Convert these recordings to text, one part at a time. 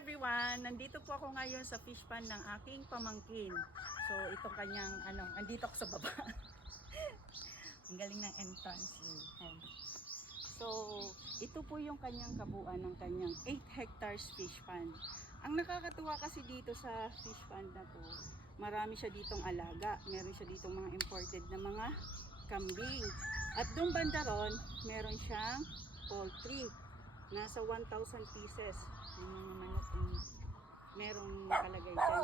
everyone! Nandito po ako ngayon sa fish pond ng aking pamangkin. So, itong kanyang, andito ako sa baba. Ang galing ng entrance. So, ito po yung kanyang kabuuan ng kanyang 8 hectares fish pond. Ang nakakatuwa kasi dito sa fish pond na to, marami siya ditong alaga. Meron siya ditong mga imported na mga kambing. At doon banda ron, meron siyang poultry. Nasa 1,000 pieces yung mga manok yung merong nakalagay dyan.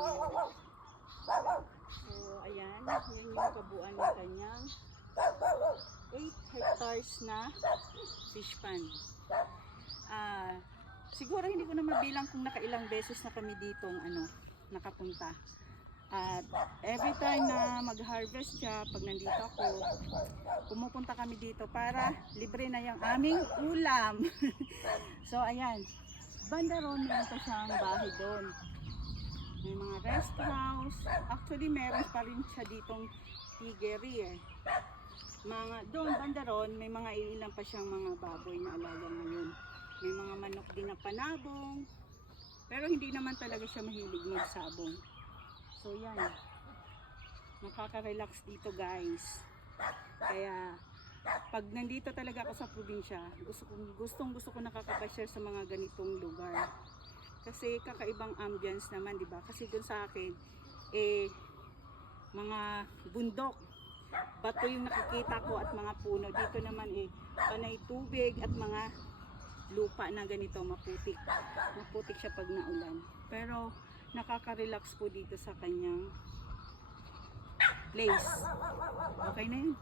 So ayan, yun yung kabuuan ng kanyang 8 hectares na fish pond. Siguro hindi ko na mabilang kung nakailang beses na kami ditong nakapunta. At every time na mag-harvest siya, pag nandito ako, pumupunta kami dito para libre na yung aming ulam. So ayan, banda ron, meron pa siyang bahay doon. May mga rest house. Actually meron pa rin siya ditong piggery doon banda ron, may mga ilan pa siyang mga baboy na alaga ngayon. May mga manok din na panabong. Pero hindi naman talaga siya mahilig magsabong. So yan, makaka-relax dito guys. Kaya pag nandito talaga ako sa probinsya, gusto ko nakakapashare sa mga ganitong lugar. Kasi kakaibang ambience naman, di ba? Kasi dun sa akin, mga bundok, bato yung nakikita ko at mga puno. Dito naman panay tubig at mga lupa na ganito, maputik. Maputik siya pag naulan. Pero nakaka-relax po dito sa kanyang place. Okay na yun.